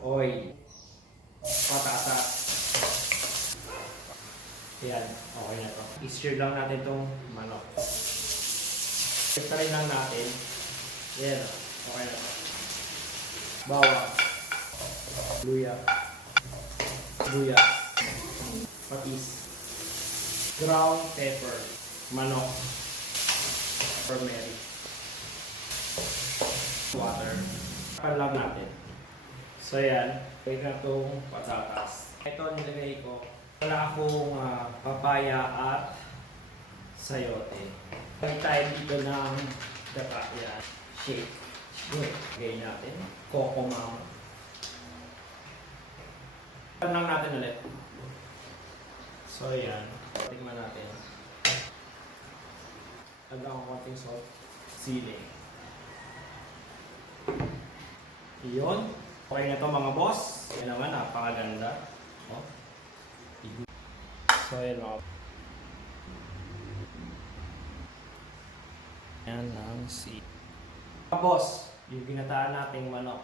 Oy. Patatas. Yan. Okay na to. I-stir lang natin itong manok. Ito rin lang natin. Yan. Okay na to. Bawang. Luya. Luya. Patis. Ground pepper. Manok. Turmeric. Water. Pan lang natin. So yan. Pwede na itong patatas. Ito nilagay ko. Wala akong papaya at sayote. Pwede tayo dito ng gata. Yan. Shake. Good. Lagay natin. Coco mama. Pan lang natin ulit. So yan. Tingnan natin. Lagyan ko konting salt. Sili. Iyon. Okay na to mga boss. Yan naman, napakaganda. Oh. So yan mga. Yan ang si. Mga boss, yung ginataan nating manok.